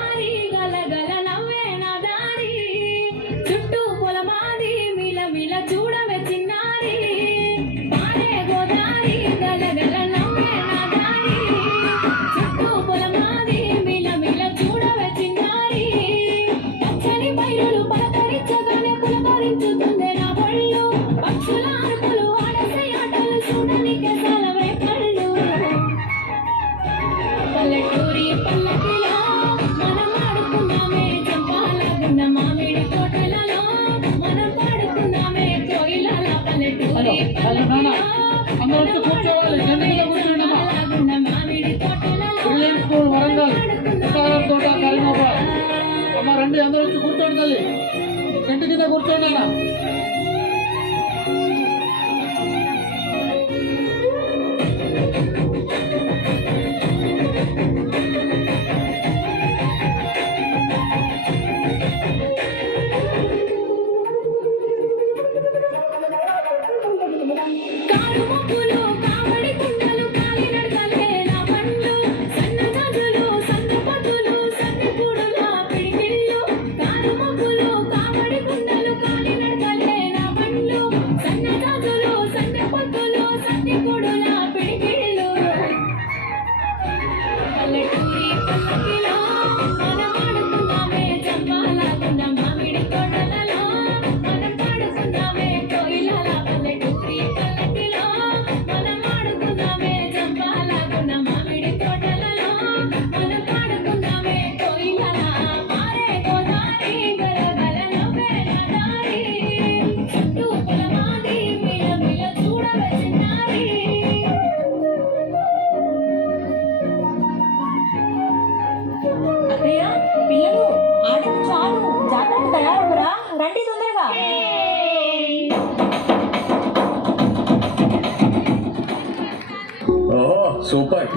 గోదారి గలగల నవ్వే నా దారి చుట్టూ పొలమాది మిల మిల చూడవే చిన్నారి పారే గోదారి గలగల నవ్వే నా దారి చుట్టూ పొలమాది మిల మిల చూడవే చిన్నారి పచ్చని పైరులు పలకరించగానే పులకరించుతుంది నా పళ్ళు పక్షుల అరుపులు ఆడసే ఆటలు చూడనికే సలవే కళ్ళు పల్లెటూరి పల్లకిలో మనం ఆడుకున్నామే చంపాలగున్న మామిడి తోటలలో మనం పాడుకున్నామే కోయిలల పల్లెటూరి పల్లకిలో అందరూ కూర్చోవాలి. చంపాలగున్న మామిడి తోటలలో బ్రిలియంట్ స్కూల్ వరంగల్ ఉత్తరం తోట కరీమాబాద్. అమ్మ రండి, అందరూ వచ్చి కూర్చోండి తల్లి. టెంట్ కింద కూర్చోండి అన్న. కారు మబ్బులు కావడి కుండలు కాలినడకలే నా పండ్లు సన్నజాజులు సన్నపతులు సన్నకూడల పిడికిళ్ళు కారు మబ్బులు కావడి కుండలు కాలినడకలే నా పండ్లు సన్నజాజులు సన్నపతులు సన్నకూడల పిడికిళ్ళు పల్లెటూరి పల్లకిలో మనం ఆడుకున్నామే చంపాలగున్న మామిడి తోటలలో మనం పాడుకున్నామే కోయిలల పల్లెటూరి పల్లకిలో మనం ఆడుకున్నామే చంపాలగున్న మామిడి తోటలలో మనం పాడుకున్నామే కోయిలల పారే గోదారి గలగల నవ్వే నా దారి చుట్టూ పొలమాది మిల మిల చూడవే చిన్నారి అత్తయ్య, పిల్లలు ఆటలు చాలు, జాతరకు తయారవురా, రండి తొందరగా. ఓ సూపర్.